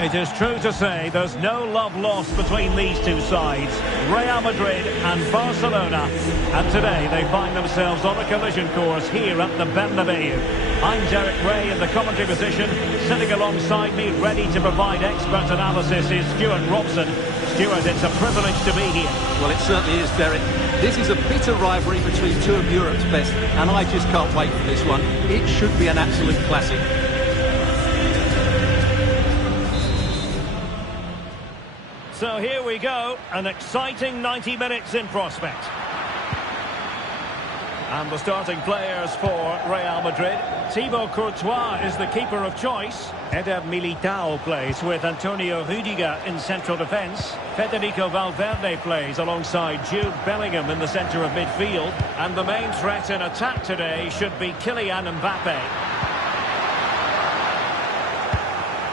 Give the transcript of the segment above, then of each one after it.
It is true to say there's no love lost between these two sides, Real Madrid and Barcelona. And today they find themselves on a collision course here at the Bernabeu. I'm Derek Ray in the commentary position. Sitting alongside me, ready to provide expert analysis, is Stuart Robson. Stuart, it's a privilege to be here. Well, it certainly is, Derek. This is a bitter rivalry between two of Europe's best, and I just can't wait for this one. It should be an absolute classic. So here we go, an exciting 90 minutes in prospect. And the starting players for Real Madrid. Thibaut Courtois is the keeper of choice. Eder Militao plays with Antonio Rüdiger in central defence. Federico Valverde plays alongside Jude Bellingham in the centre of midfield. And the main threat in attack today should be Kylian Mbappe.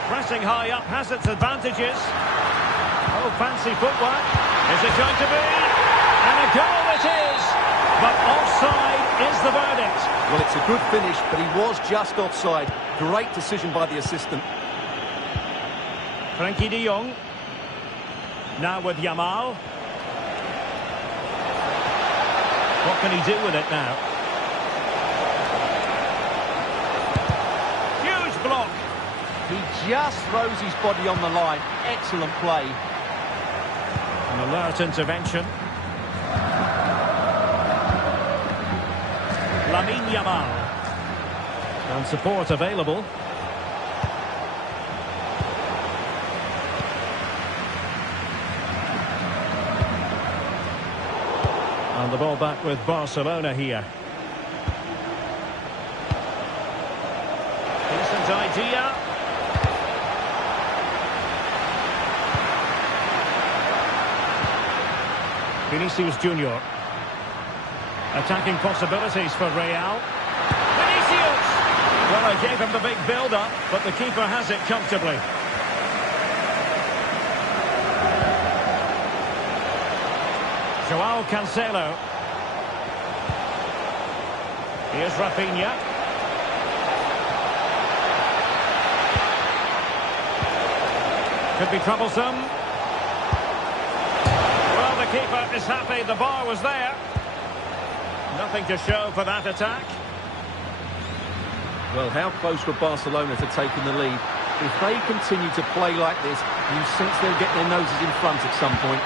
Pressing high up has its advantages. Oh, fancy footwork. Is it going to be? And a goal it is! But offside is the verdict. Well, it's a good finish, but he was just offside. Great decision by the assistant. Frenkie de Jong. Now with Yamal. What can he do with it now? Huge block. He just throws his body on the line. Excellent play. An alert intervention. Lamine Yamal. And support available. And the ball back with Barcelona here. Decent idea. Vinicius Junior. Attacking possibilities for Real. Vinicius! Well, I gave him the big build-up, but the keeper has it comfortably. Joao Cancelo. Here's Rafinha. Could be troublesome. Well, the keeper is happy the bar was there. Nothing to show for that attack. Well, how close were Barcelona to taking the lead? If they continue to play like this, you sense they'll get their noses in front at some point.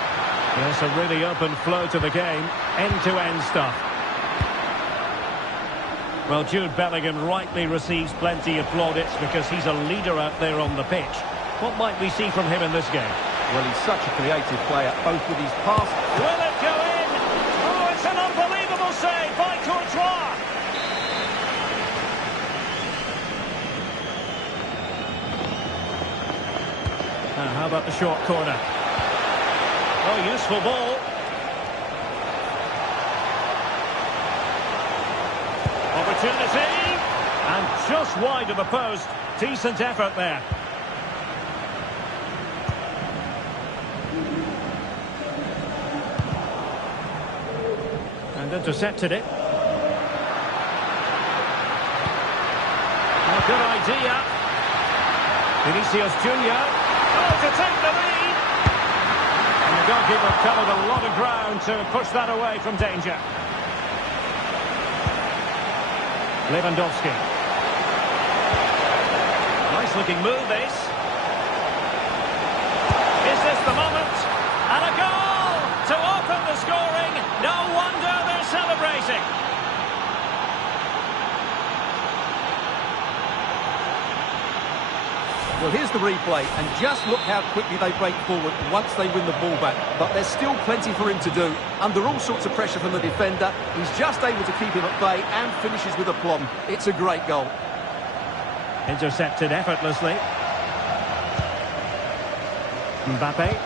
Yes, a really open flow to the game. End-to-end stuff. Well, Jude Bellingham rightly receives plenty of plaudits because he's a leader out there on the pitch. What might we see from him in this game? Well, he's such a creative player, both with his pass. Will it go in? Oh, it's an unbelievable save by Courtois. How about the short corner? Oh, useful ball. Opportunity. And just wide of the post. Decent effort there. And intercepted it. Oh, good idea. Vinicius Junior. Oh, to take the lead. And the goalkeeper covered a lot of ground to push that away from danger. Lewandowski. Nice looking move, this. Is this the moment? And a goal to open the scoring. No wonder they're celebrating. Well, here's the replay, and just look how quickly they break forward once they win the ball back. But there's still plenty for him to do. Under all sorts of pressure from the defender, he's just able to keep him at bay and finishes with aplomb. It's a great goal. Intercepted effortlessly. Mbappe.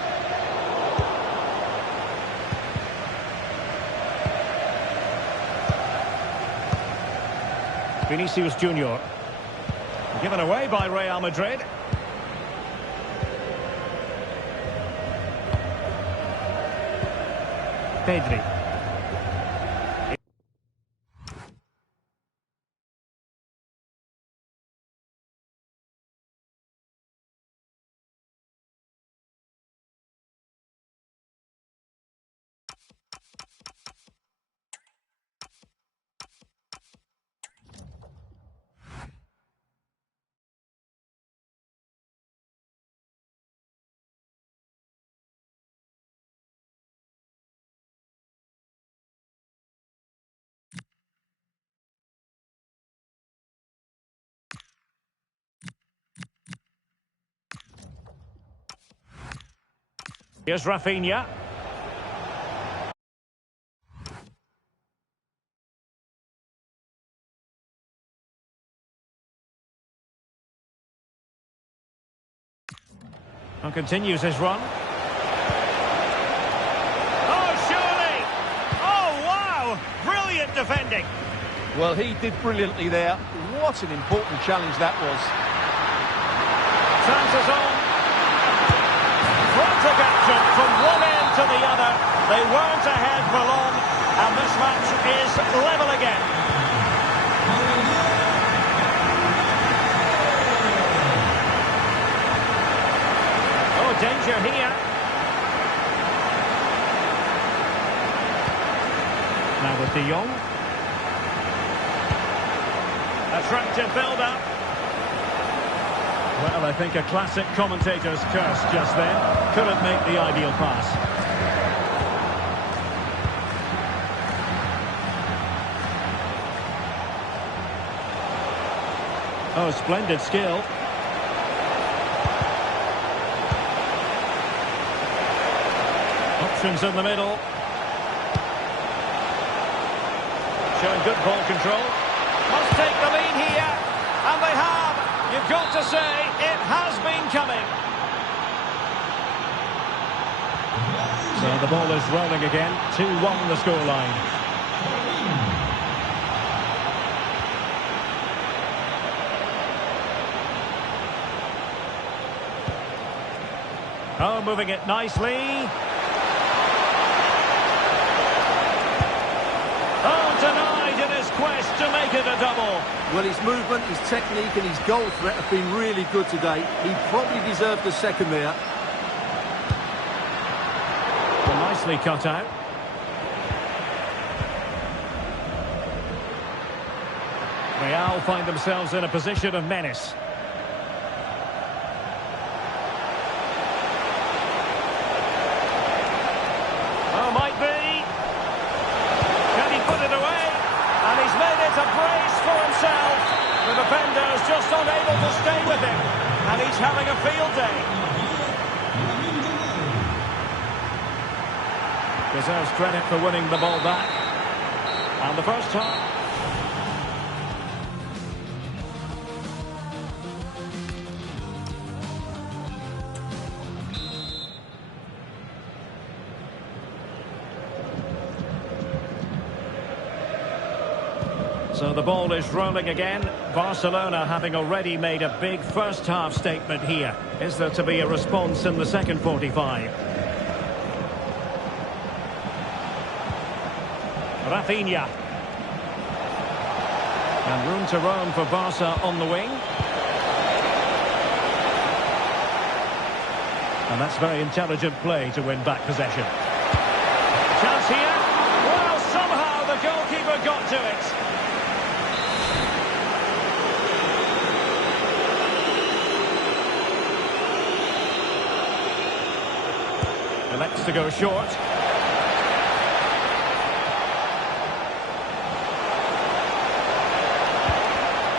Vinicius Junior. Given away by Real Madrid. Pedri. Here's Rafinha. And continues his run. Oh, surely! Oh, wow! Brilliant defending. Well, he did brilliantly there. What an important challenge that was. Chances on. Frantic action from one end to the other. They weren't ahead for long, and this match is level again. Oh, danger here. Now with De Jong. Attractive build-up. Well, I think a classic commentator's curse just then. Couldn't make the ideal pass. Oh, splendid skill. Options in the middle. Showing good ball control. Must take the lead here, and they have. You've got to say, it has been coming. So the ball is rolling again. 2-1 the scoreline. Oh, moving it nicely. Oh, denied in his quest to make it a double. Well, his movement, his technique and his goal threat have been really good today. He probably deserved a second there. Well, nicely cut out. Real find themselves in a position of menace. Oh, might be. Can he put it away? And he's made it a brace for himself. The defender's just unable to stay with him. And he's having a field day. Deserves credit for winning the ball back. And the first half. So the ball is rolling again. Barcelona having already made a big first half statement here. Is there to be a response in the second 45? Rafinha. And room to roam for Barca on the wing. And that's very intelligent play to win back possession. Chance here. Well, somehow the goalkeeper got to it. Elects to go short.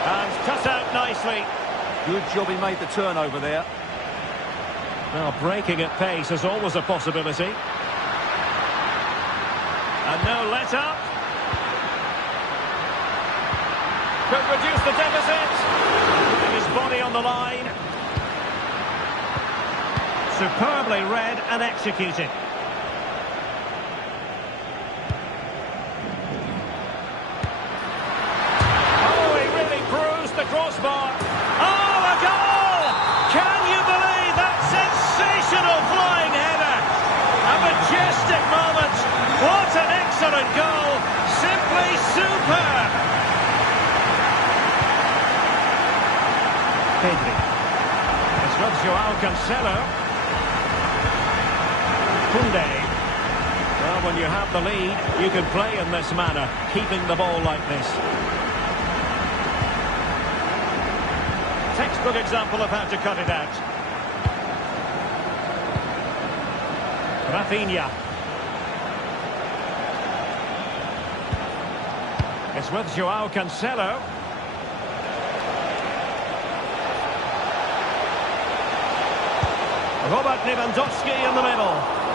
And cut out nicely. Good job he made the turnover there. Well, breaking at pace is always a possibility. And no let-up. Could reduce the deficit. Putting his body on the line. Superbly read and executed. Oh, he really bruised the crossbar. Oh, a goal! Can you believe that sensational flying header? A majestic moment. What an excellent goal. Simply superb. Pedri. It's with Joao Cancelo. Well, when you have the lead, you can play in this manner, keeping the ball like this. Textbook example of how to cut it out. Rafinha. It's with Joao Cancelo. Robert Lewandowski in the middle.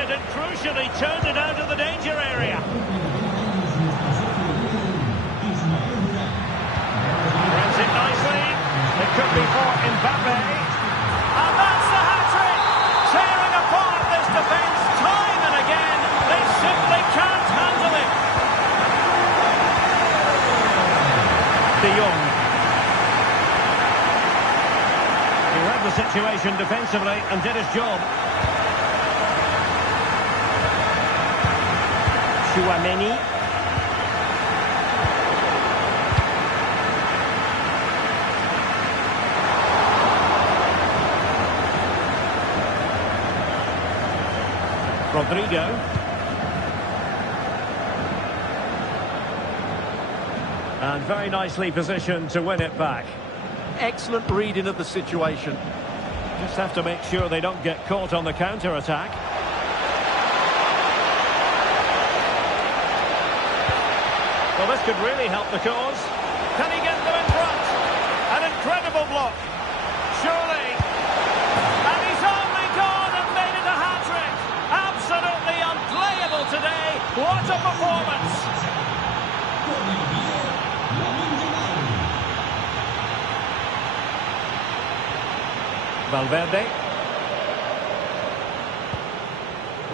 it and crucially turned it out of the danger area. Runs it nicely. It could be for Mbappe. And that's the hat-trick! Tearing apart this defence time and again. They simply can't handle it. De Jong. He read the situation defensively and did his job. Chouameni. Rodrigo. And very nicely positioned to win it back. Excellent reading of the situation. Just have to make sure they don't get caught on the counter-attack. Well, this could really help the cause. Can he get them in front? An incredible block. Surely. And he's only gone and made it a hat-trick. Absolutely unplayable today. What a performance. Valverde.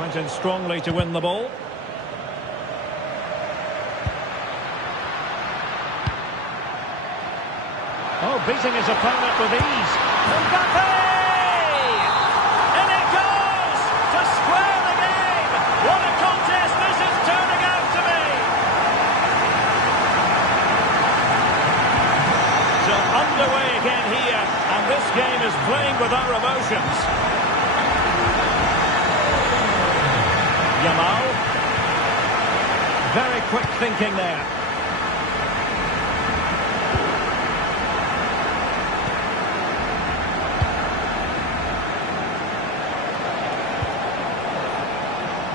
Went in strongly to win the ball. Oh, beating his opponent with ease. Mbappe! In it goes! To square the game! What a contest this is turning out to be! So underway again here, and this game is playing with our emotions. Yamal. Very quick thinking there.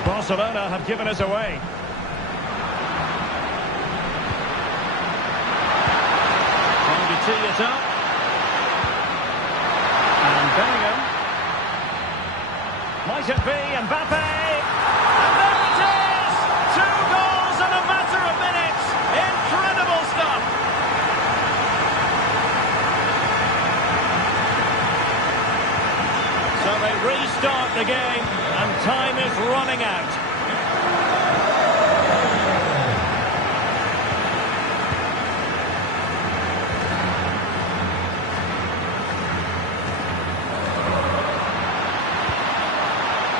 Barcelona have given us away. Trying to tee it up. And Bellingham. Might it be Mbappe? And there it is! 2 goals in a matter of minutes. Incredible stuff. So they restart the game, and time is running out.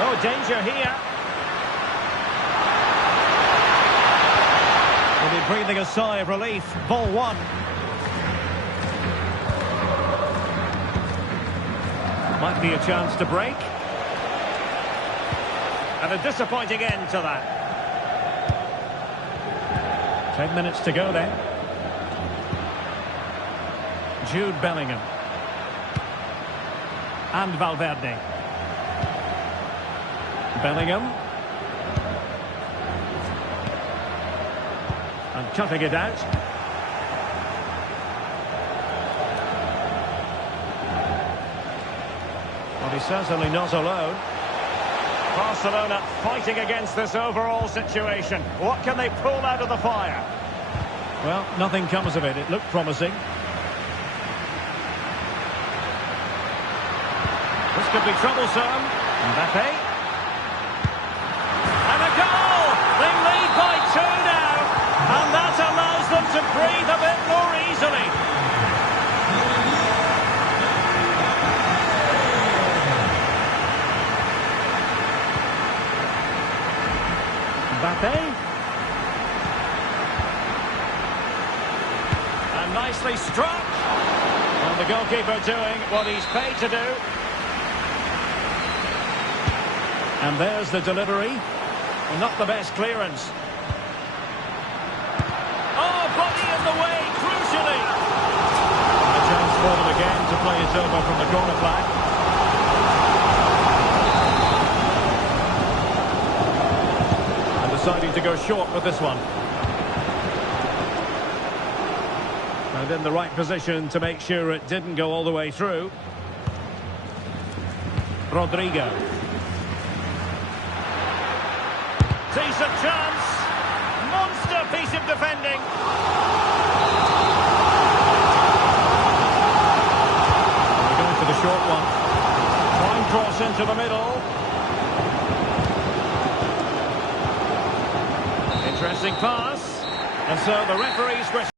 Oh, danger here. Will be breathing a sigh of relief. Ball 1. Might be a chance to break. And a disappointing end to that. 10 minutes to go then. Jude Bellingham. And Valverde. Bellingham. And cutting it out. Well, he's certainly not alone. Barcelona fighting against this overall situation. What can they pull out of the fire? Well, nothing comes of it. It looked promising. This could be troublesome. Mbappe. And a goal! They lead by 2 now. And that allows them to breathe a bit more easily. Mbappe. And nicely struck. And the goalkeeper doing what he's paid to do. And there's the delivery. Well, not the best clearance. Oh, body in the way, crucially. A chance for them again to play it over from the corner flag. Deciding to go short with this one. And in the right position to make sure it didn't go all the way through. Decent chance. Monster piece of defending. We're going for the short one. Fine cross into the middle. Interesting pass. And so the referee's question.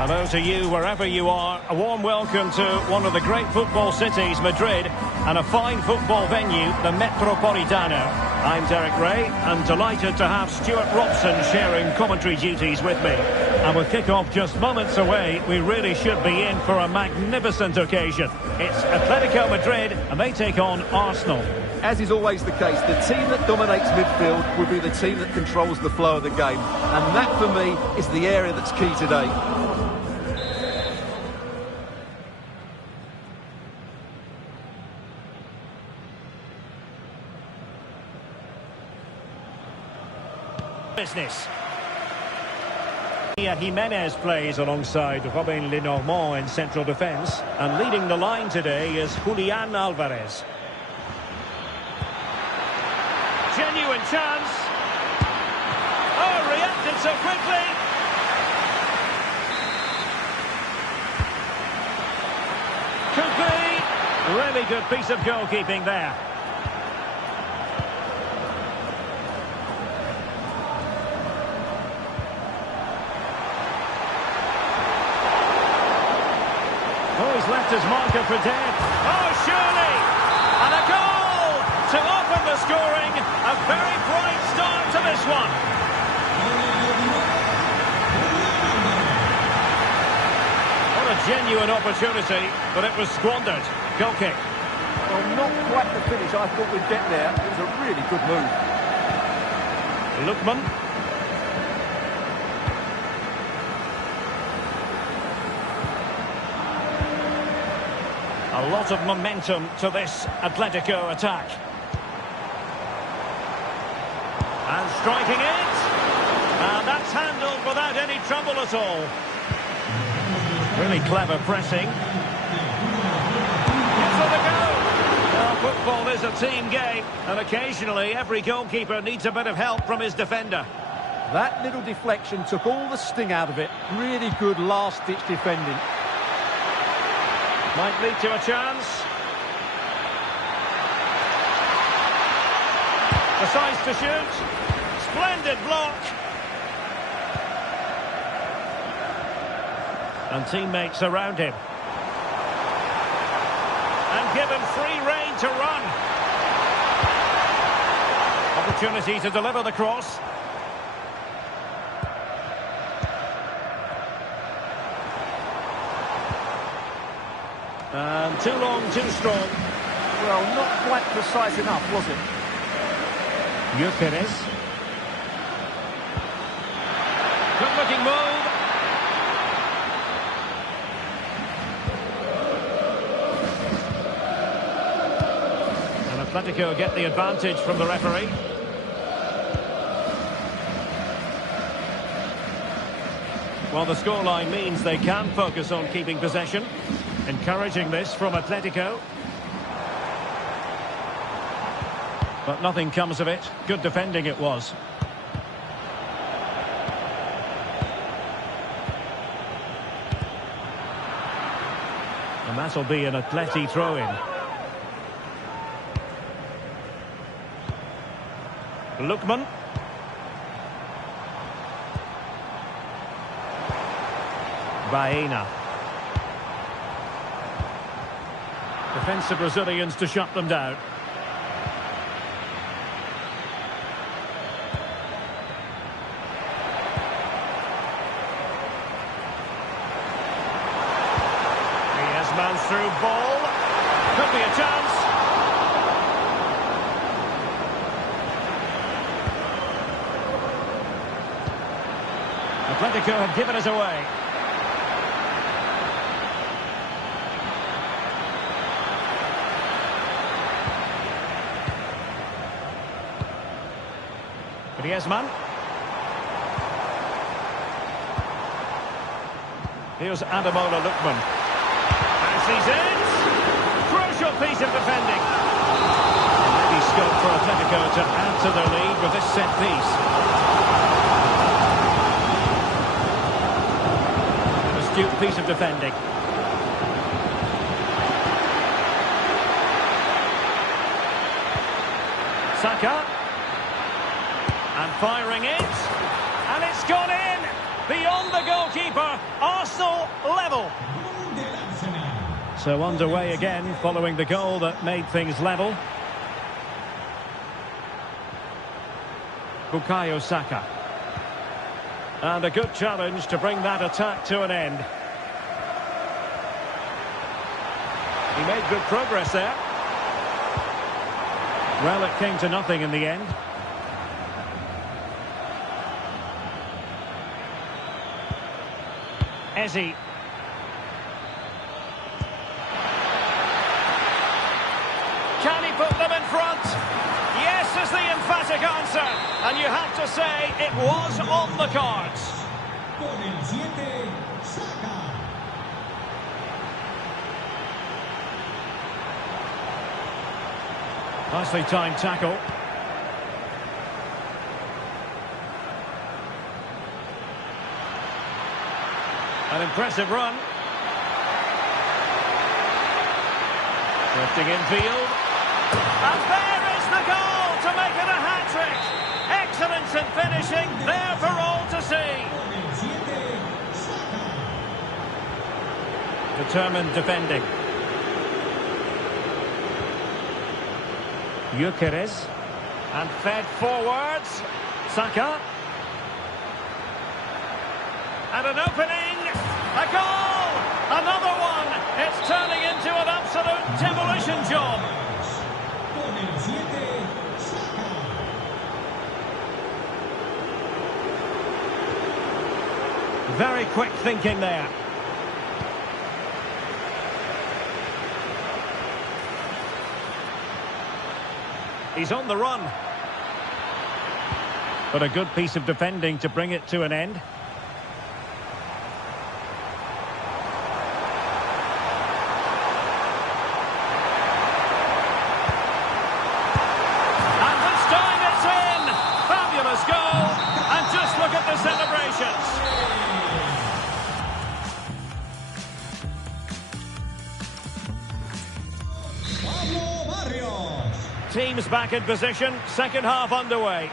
Hello to you wherever you are. A warm welcome to one of the great football cities, Madrid, and a fine football venue, the Metropolitano. I'm Derek Ray, and delighted to have Stuart Robson sharing commentary duties with me. And with kick-off just moments away, we really should be in for a magnificent occasion. It's Atletico Madrid, and they take on Arsenal. As is always the case, the team that dominates midfield will be the team that controls the flow of the game. And that, for me, is the area that's key today. Business. Jimenez plays alongside Robin Lenormand in central defence, and leading the line today is Julian Alvarez. Genuine chance. Oh, reacted so quickly. Could be. Really good piece of goalkeeping there. Oh, he's left his marker for dead. Oh, surely! And a goal to open the scoring. A very bright start to this one. What a genuine opportunity, but it was squandered. Goal kick. Well, not quite the finish I thought we'd get there. It was a really good move. Lookman. A lot of momentum to this Atletico attack. And striking it. And that's handled without any trouble at all. Really clever pressing. Gives it a go. Well, football is a team game, and occasionally every goalkeeper needs a bit of help from his defender. That little deflection took all the sting out of it. Really good last-ditch defending. Might lead to a chance. Decides to shoot. Splendid block. And teammates around him. And given free rein to run. Opportunity to deliver the cross. And too long, too strong. Well, not quite precise enough, was it? Gyökeres. Good looking move. And Atletico get the advantage from the referee. Well, the scoreline means they can focus on keeping possession. Encouraging this from Atletico. But nothing comes of it. Good defending it was. And that'll be an Atleti throw-in. Lookman. Baena. Defensive Brazilians to shut them down. Man through ball. Could be a chance. Atletico have given us away. Griezmann. Here's Ademola Lookman. He's in. Crucial piece of defending. Maybe scope for Atletico to add to their lead with this set piece. An astute piece of defending. Saka. And firing it. And it's gone in. Beyond the goalkeeper. Arsenal level. So underway again following the goal that made things level. Bukayo Saka. And a good challenge to bring that attack to an end. He made good progress there. Well, it came to nothing in the end. Eze. Can he put them in front? Yes is the emphatic answer. And you have to say it was on the cards. Nicely timed tackle. An impressive run. Drifting infield. And there is the goal to make it a hat-trick. Excellence in finishing, there for all to see. Determined defending. Gyökeres. And fed forwards. Saka. And an opening. A goal! Another one! It's turning into an absolute demolition job. Very quick thinking there. He's on the run. But a good piece of defending to bring it to an end. And this time it's in! Fabulous goal! And just look at the celebrations! Teams back in position, second half underway.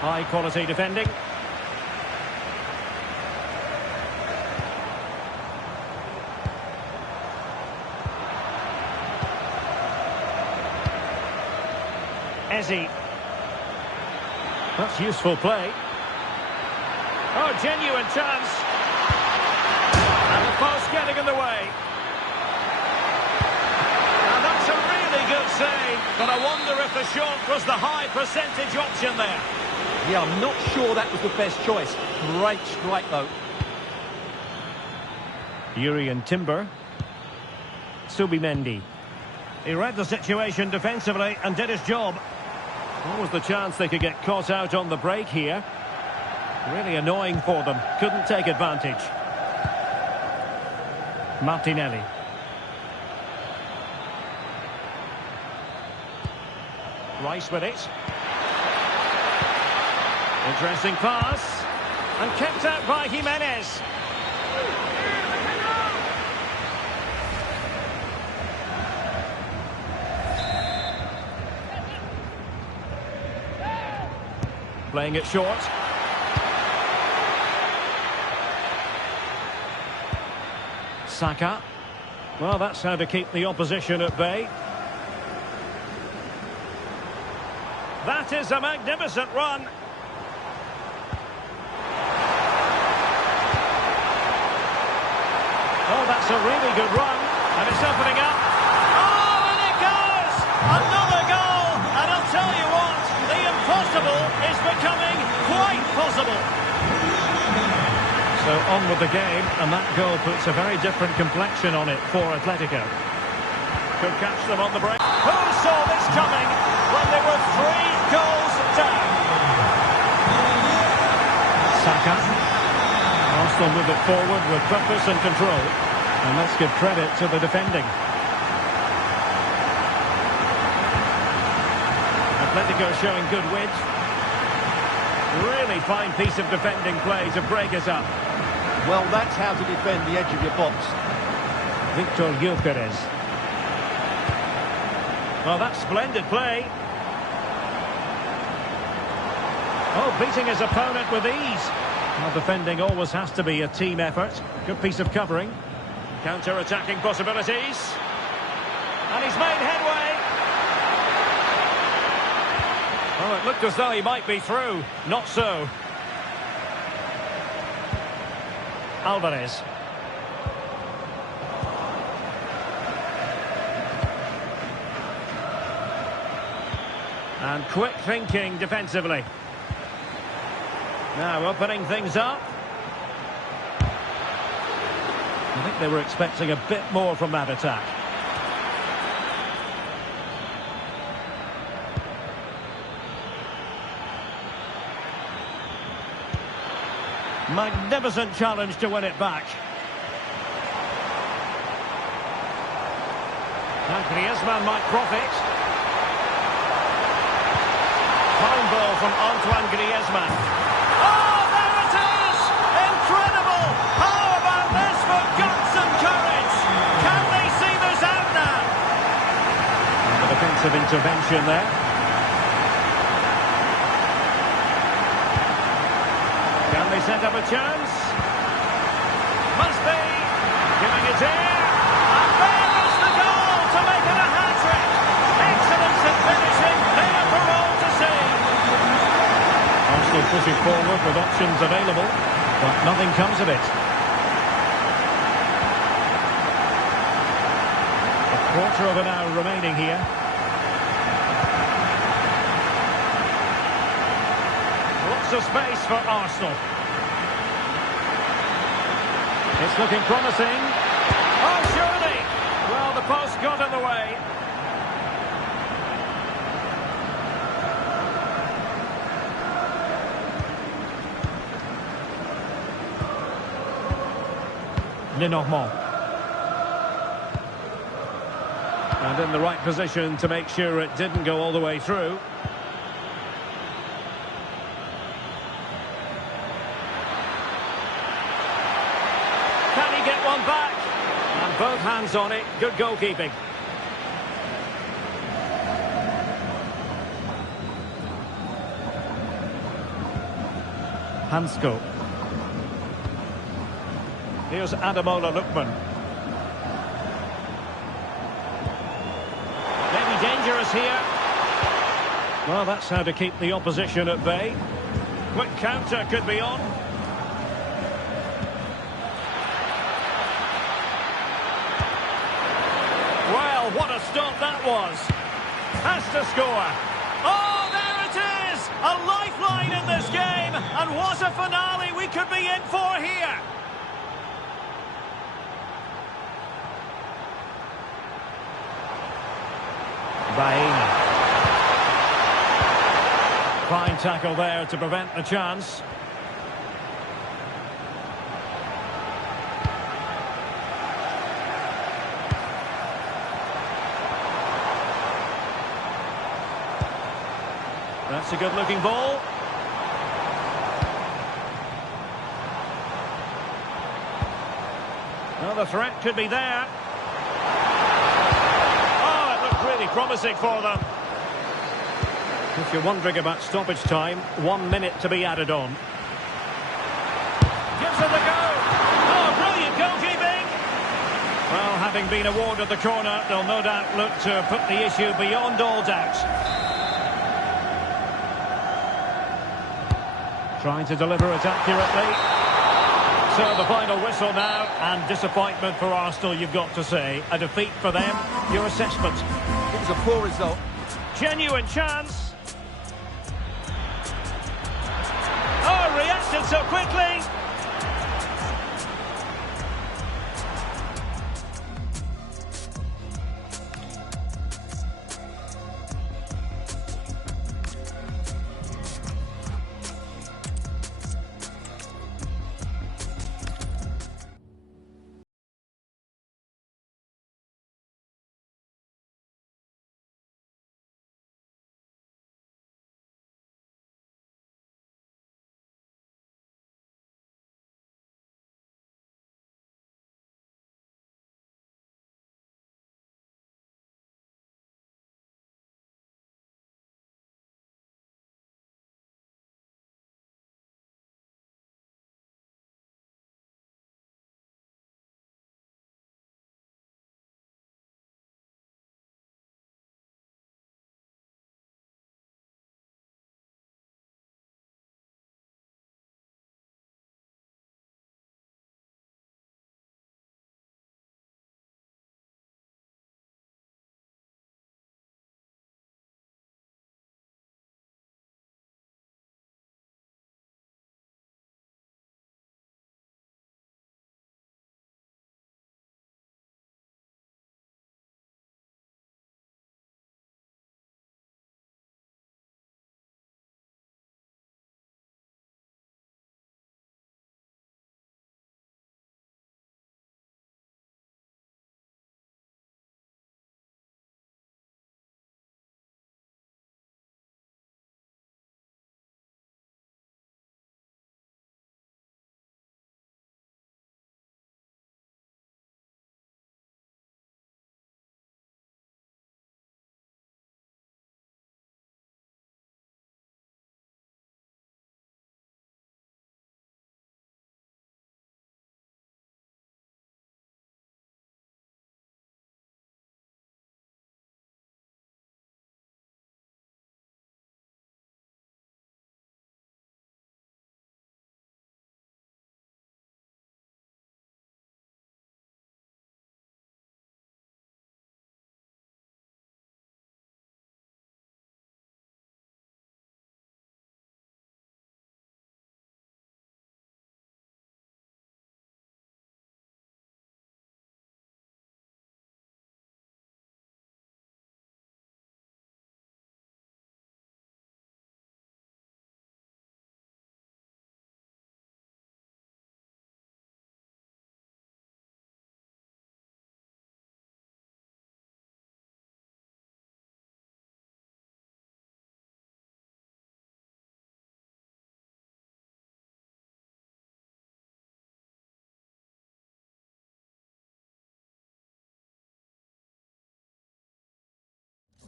High quality defending. Ezzy. That's useful play. Oh, genuine chance. And the post getting in the way. Now that's a really good save, but I wonder if the shot was the high percentage option there. Yeah, I'm not sure that was the best choice. Great strike, though. Yuri and Timber. Subimendi. He read the situation defensively and did his job. What was the chance they could get caught out on the break here? Really annoying for them. Couldn't take advantage. Martinelli. Rice with it. Interesting pass. And kept out by Jimenez. Playing it short. Saka. Well, that's how to keep the opposition at bay. That is a magnificent run. Oh, that's a really good run. And it's opening up. Oh, and it goes! Another goal! And I'll tell you what, the impossible is becoming quite possible. So on with the game, and that goal puts a very different complexion on it for Atletico. Could catch them on the break. Who saw this coming when they were 3 goals down? Saka. Arsenal move it forward with purpose and control. And let's give credit to the defending. Atletico showing good width. Really fine piece of defending play to break us up. Well, that's how to defend the edge of your box. Victor Gyökeres. Well, that's splendid play. Oh, beating his opponent with ease. Well, defending always has to be a team effort. Good piece of covering. Counter-attacking possibilities. And he's made headway. Oh, it looked as though he might be through. Not so. Alvarez. And quick thinking defensively. Now opening things up. I think they were expecting a bit more from that attack. Magnificent challenge to win it back. Now Griezmann might profit. Fine ball from Antoine Griezmann. Oh, there it is! Incredible! How about this for guts and courage? Can they see this out now? A defensive intervention there. Can they set up a chance? Must be. Giving it in. And there is the goal to make it a hat-trick. Excellence in finishing. There for all to see. Arsenal pushing forward with options available, but nothing comes of it. A quarter of an hour remaining here. lots of space for Arsenal. It's looking promising. Oh, surely! Well, the post got in the way. Lenormand. And in the right position to make sure it didn't go all the way through. Can he get one back? And both hands on it. Good goalkeeping. Hansko. Here's Ademola Lookman. Maybe dangerous here. Well, that's how to keep the opposition at bay. Quick counter could be on. Well, what a stop that was. Has to score. Oh, there it is! A lifeline in this game. And what a finale we could be in for here. Baena. Fine tackle there to prevent the chance. That's a good-looking ball. Well, the threat could be there. Really promising for them. If you're wondering about stoppage time, 1 minute to be added on. Gives it a go. Oh, brilliant goalkeeping. Well, having been awarded the corner, they'll no doubt look to put the issue beyond all doubt. Trying to deliver it accurately. So the final whistle now, and disappointment for Arsenal, you've got to say. A defeat for them. Your assessment? It was a poor result. Genuine chance. Oh, reacted so quickly.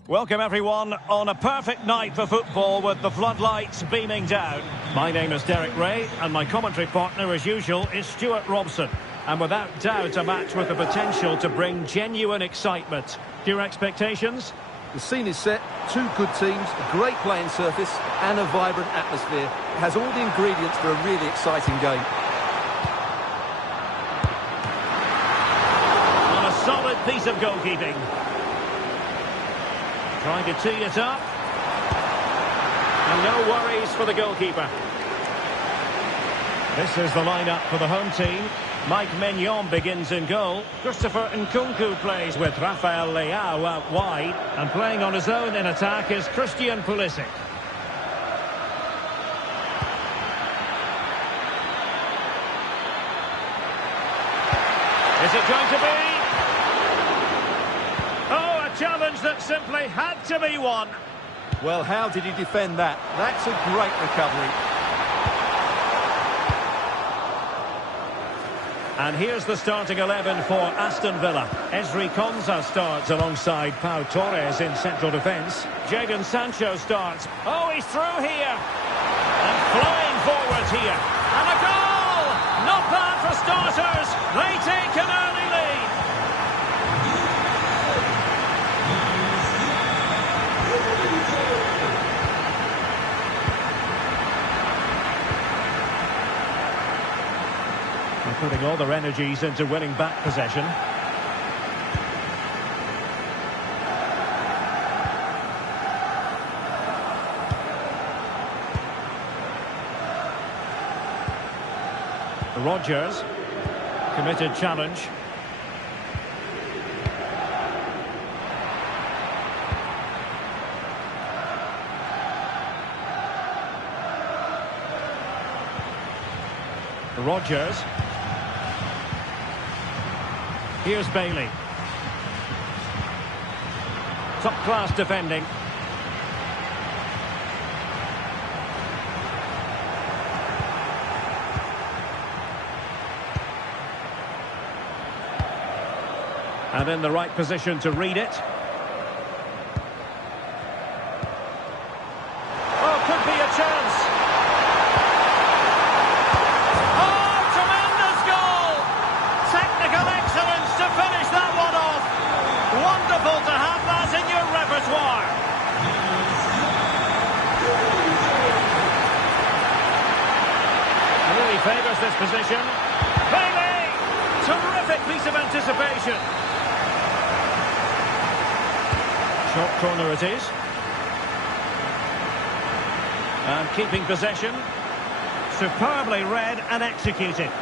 Welcome everyone on a perfect night for football with the floodlights beaming down. My name is Derek Ray and my commentary partner as usual is Stuart Robson. And without doubt a match with the potential to bring genuine excitement. Your expectations? The scene is set, two good teams, a great playing surface and a vibrant atmosphere. It has all the ingredients for a really exciting game. On a solid piece of goalkeeping. Trying to tee it up. And no worries for the goalkeeper. This is the lineup for the home team. Mike Maignan begins in goal. Christopher Nkunku plays with Rafael Leao out wide. And playing on his own in attack is Christian Pulisic. Is it going to be? Oh, a challenge that simply had to be won. Well, how did he defend that? That's a great recovery. And here's the starting 11 for Aston Villa. Ezri Konsa starts alongside Pau Torres in central defence. Jadon Sancho starts. Oh, he's through here. And flying forwards here. And a goal! Not bad for starters. They take an early lead. They're putting all their energies into winning back possession. Rodgers, committed challenge. Rodgers. Here's Bailey. Top-class defending. And in the right position to read it. Oh, could be a chance. Oh, tremendous goal! Technical excellence to finish that one off. Wonderful to have that in your repertoire. Really favours this position. Bailey! Terrific piece of anticipation. Short corner it is. And keeping possession. Superbly read and executed.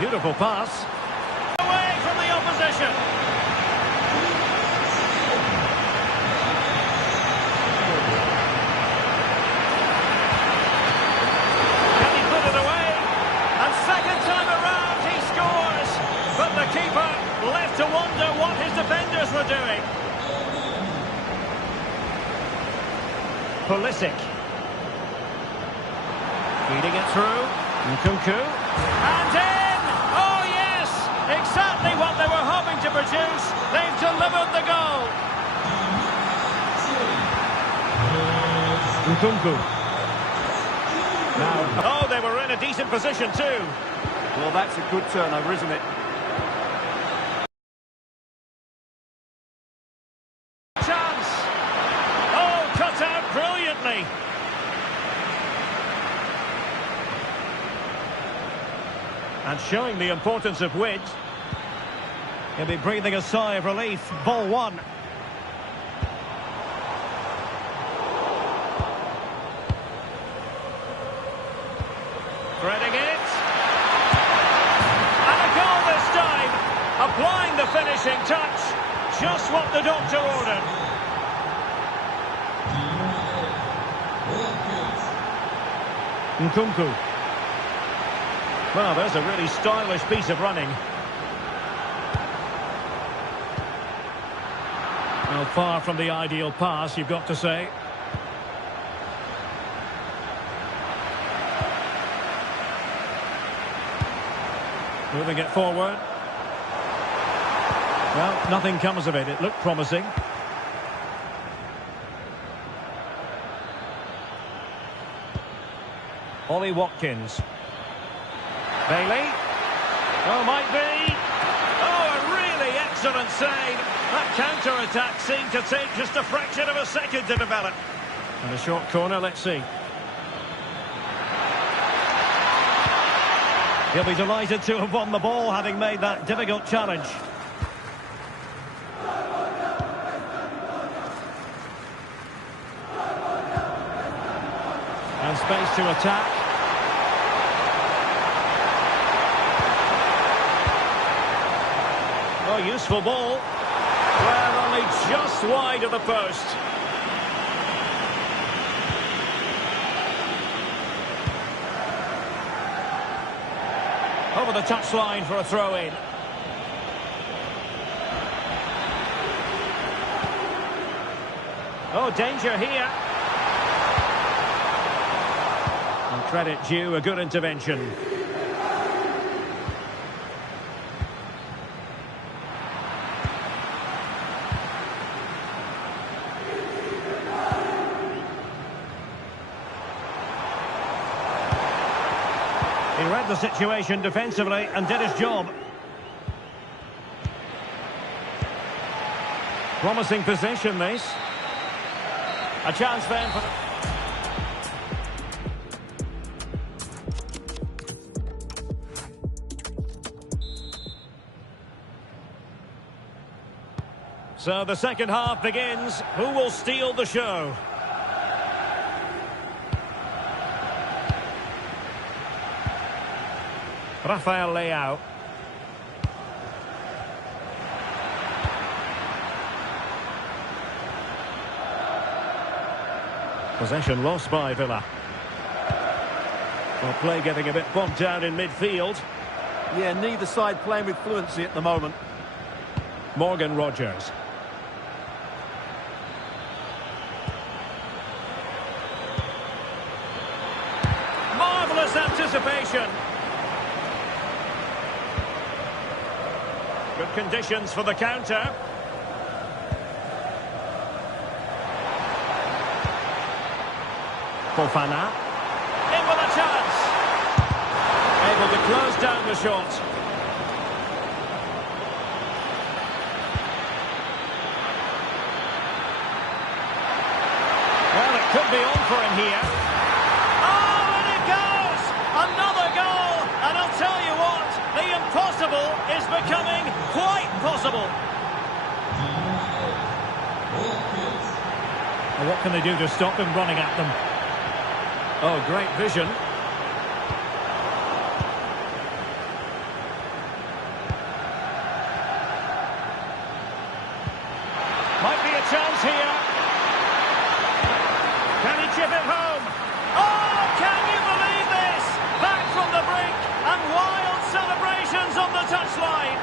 Beautiful pass. Away from the opposition. Can he put it away? And second time around he scores. But the keeper left to wonder what his defenders were doing. Pulisic. Feeding it through. Nkunku. And in! Oh yes! Exactly what they were hoping to produce. They've delivered the goal. Nkunku. Now, oh, they were in a decent position too. Well, that's a good turnover, isn't it? Chance! Oh, cut out brilliantly. And showing the importance of width. He'll be breathing a sigh of relief. Ball one. Threading it. And a goal this time. Applying the finishing touch. Just what the doctor ordered. Nkunku. Well, there's a really stylish piece of running. Well, far from the ideal pass, you've got to say. Moving it forward. Well, nothing comes of it. It looked promising. Ollie Watkins. Bailey. Oh, might be. Oh, a really excellent save. That counter-attack seemed to take just a fraction of a second to develop. And a short corner, let's see. He'll be delighted to have won the ball, having made that difficult challenge. And space to attack. Oh, useful ball. Well, only just wide of the post. Over the touchline for a throw-in. Oh, danger here. And credit due, a good intervention. He read the situation defensively and did his job. Promising position, this. A chance then for... So the second half begins. Who will steal the show? Rafael Leao. Possession lost by Villa. Well, play getting a bit bogged down in midfield. Yeah, neither side playing with fluency at the moment. Morgan Rogers. Marvellous anticipation. Good conditions for the counter. Fofana. In with a chance. Able to close down the shot. Well, it could be on for him here. Oh, and it goes! Another goal! And I'll tell you what, the impossible is becoming quite possible. Well, what can they do to stop him running at them? Oh, great vision. Might be a chance here. Can he chip it home? Oh, can you believe this? Back from the brink and wild celebrations on the touchline.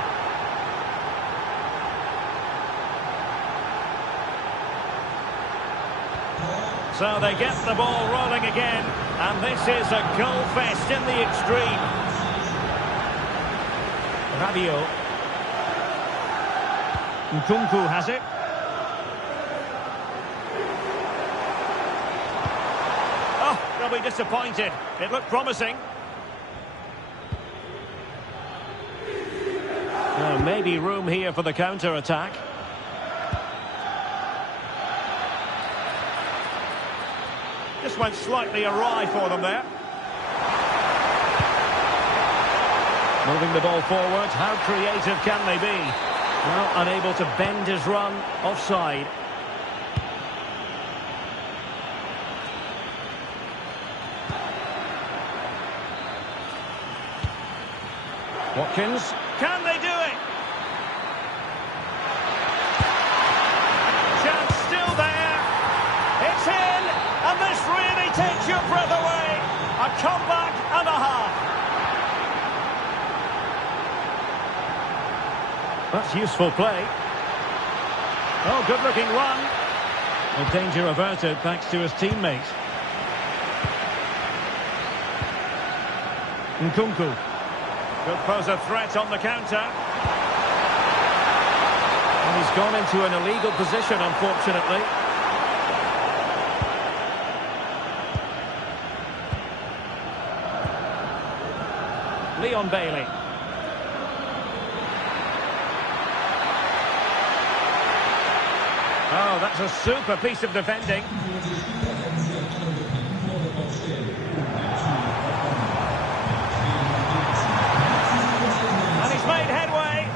So they get the ball rolling again, and this is a goal fest in the extreme. Rabiot. Nkunku has it. Oh, they'll be disappointed. It looked promising. Maybe room here for the counter-attack. Just went slightly awry for them there. Moving the ball forward, how creative can they be? Well, unable to bend his run, offside. Watkins, can they do it? Chance still there. It's in, and this really takes your breath away. A comeback and a half. That's useful play. Oh, good-looking run. Well, danger averted thanks to his teammate. Nkunku. Could pose a threat on the counter. gone into an illegal position, unfortunately. Leon Bailey. Oh, that's a super piece of defending. And he's made headway.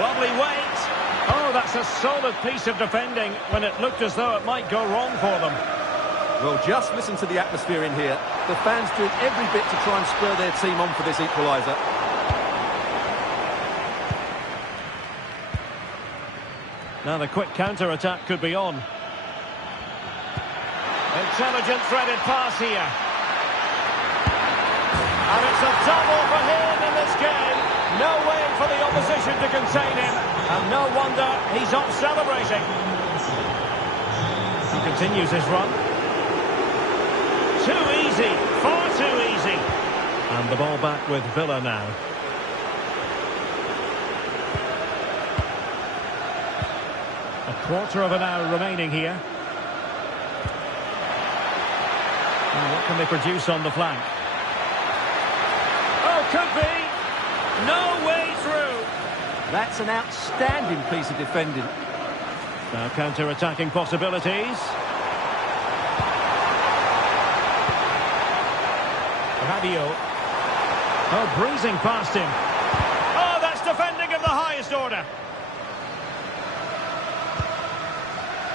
Lovely weight. Oh, that's a solid piece of defending when it looked as though it might go wrong for them. Well, just listen to the atmosphere in here. The fans doing every bit to try and spur their team on for this equaliser. Now the quick counter-attack could be on. Intelligent threaded pass here. And it's a double for him in this game. No way for the opposition to contain him. And no wonder he's off celebrating. He continues his run. Too easy, far too easy. And the ball back with Villa now. A quarter of an hour remaining here. And what can they produce on the flank? Oh, could be. No way through. That's an outstanding piece of defending. Now counter-attacking possibilities. Rabiot. Oh, breezing past him. Oh, that's defending of the highest order.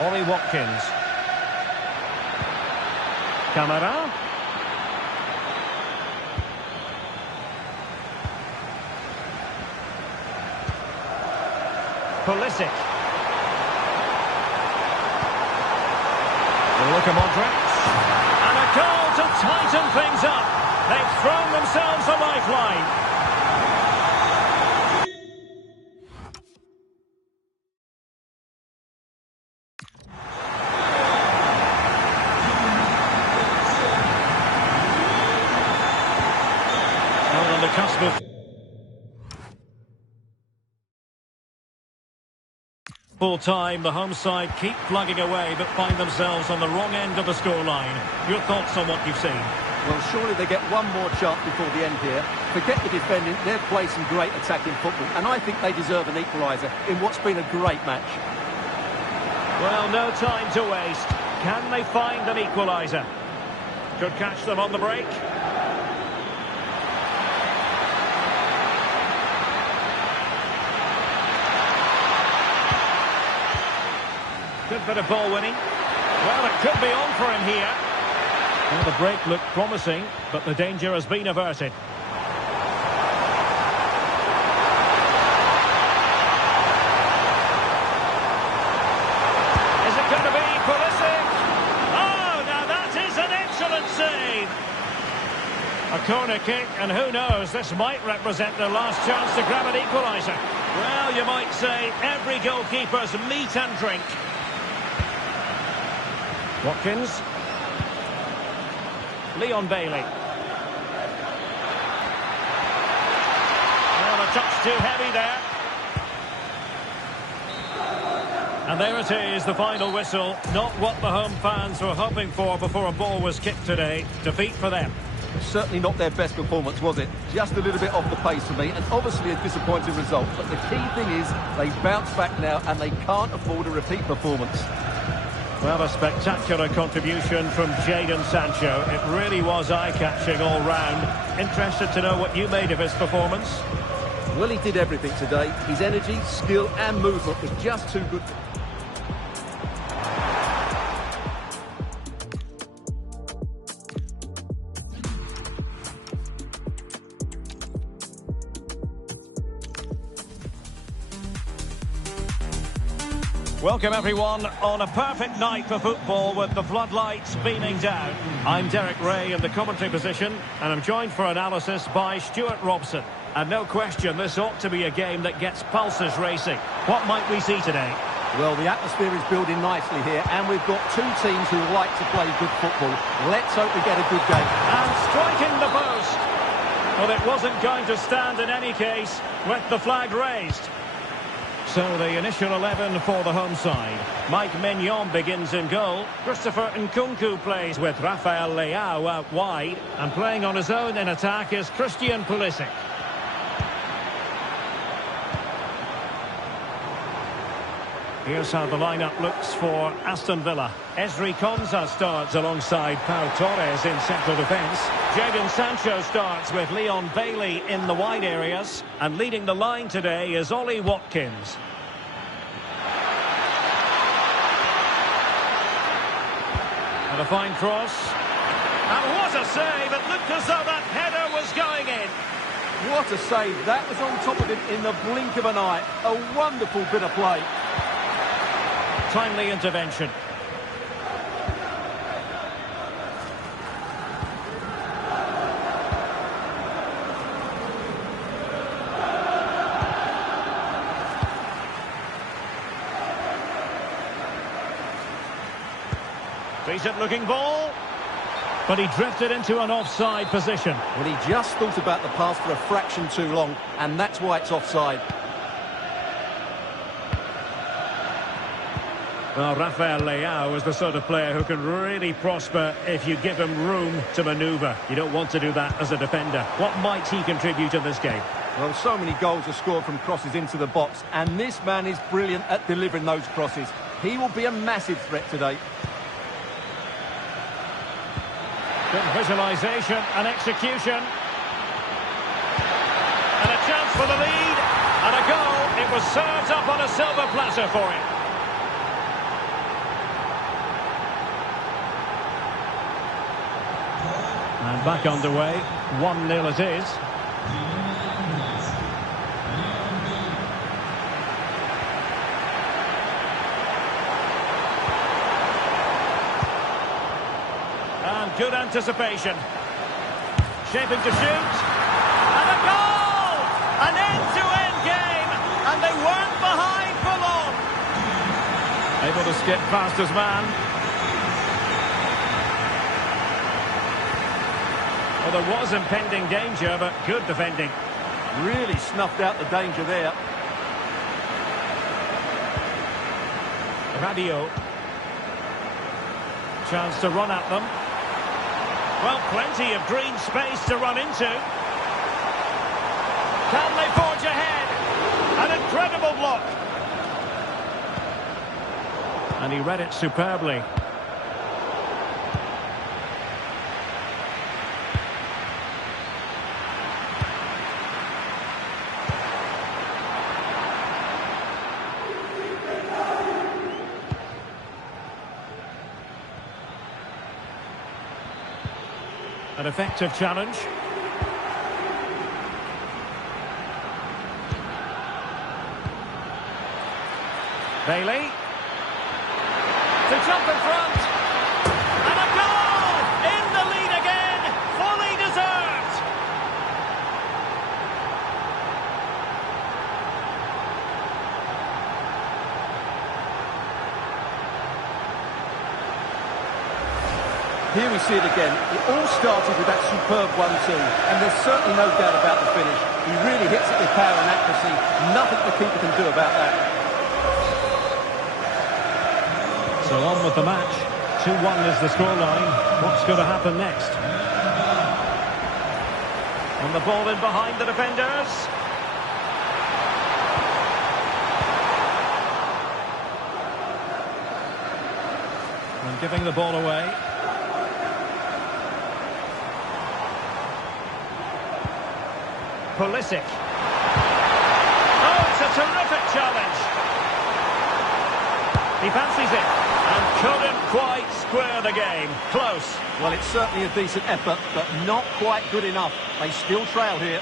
Ollie Watkins. Camara. Pulisic. Luka Modric. And a goal to tighten things up. They've thrown themselves a lifeline. Now on the cusp of full time, the home side keep plugging away but find themselves on the wrong end of the scoreline. Your thoughts on what you've seen? Well, surely they get one more chance before the end here. Forget the defending, they've played some great attacking football, and I think they deserve an equaliser in what's been a great match. Well, no time to waste. Can they find an equaliser? Could catch them on the break. Good bit of ball winning. Well, it could be on for him here. Well, the break looked promising, but the danger has been averted. Is it going to be Pulisic? Oh, now that is an excellent save. A corner kick, and who knows, this might represent their last chance to grab an equaliser. Well, you might say every goalkeeper's meat and drink. Watkins. Leon Bailey. Well, a touch too heavy there. And there it is, the final whistle. Not what the home fans were hoping for before a ball was kicked today. Defeat for them. Certainly not their best performance, was it? Just a little bit off the pace for me, and obviously a disappointing result. But the key thing is they bounce back now, and they can't afford a repeat performance. Well, a spectacular contribution from Jadon Sancho. It really was eye-catching all round. Interested to know what you made of his performance? Well, he did everything today. His energy, skill and movement was just too good. Welcome everyone on a perfect night for football with the floodlights beaming down. I'm Derek Ray in the commentary position and I'm joined for analysis by Stuart Robson. And no question, this ought to be a game that gets pulses racing. What might we see today? Well, the atmosphere is building nicely here, and we've got two teams who like to play good football. Let's hope we get a good game. And striking the post. Well, it wasn't going to stand in any case with the flag raised. So the initial 11 for the home side. Mike Mignon begins in goal. Christopher Nkunku plays with Rafael Leao out wide. And playing on his own in attack is Christian Pulisic. Here's how the lineup looks for Aston Villa. Ezri Konsa starts alongside Pau Torres in central defence. Jadon Sancho starts with Leon Bailey in the wide areas. And leading the line today is Ollie Watkins. And a fine cross. And what a save! It looked as though that header was going in. What a save. That was on top of him in the blink of an eye. A wonderful bit of play. Timely intervention. Decent looking ball. But he drifted into an offside position. Well, he just thought about the pass for a fraction too long, and that's why it's offside. Well, Rafael Leao is the sort of player who can really prosper if you give him room to manoeuvre. You don't want to do that as a defender. What might he contribute in this game? Well, so many goals are scored from crosses into the box, and this man is brilliant at delivering those crosses. He will be a massive threat today. Good visualisation and execution. And a chance for the lead. And a goal. It was served up on a silver platter for him. And back underway. 1-0 it is. And good anticipation. Shaping to shoot. And a goal! An end-to-end game. And they weren't behind for long. Able to skip past his man. Well, there was impending danger, but good defending. Really snuffed out the danger there. Radio. Chance to run at them. Well, plenty of green space to run into. Can they forge ahead? An incredible block. And he read it superbly. An effective challenge. Bailey. To jump in front. And a goal! In the lead again. Fully deserved. Here we see it again. It all started with that superb 1-2, and there's certainly no doubt about the finish. He really hits it with power and accuracy. Nothing the keeper can do about that. So on with the match. 2-1 is the scoreline. What's going to happen next? And the ball in behind the defenders. And giving the ball away. Pulisic. Oh, it's a terrific challenge. He fancies it and couldn't quite square the game. Close. Well, it's certainly a decent effort, but not quite good enough. They still trail here.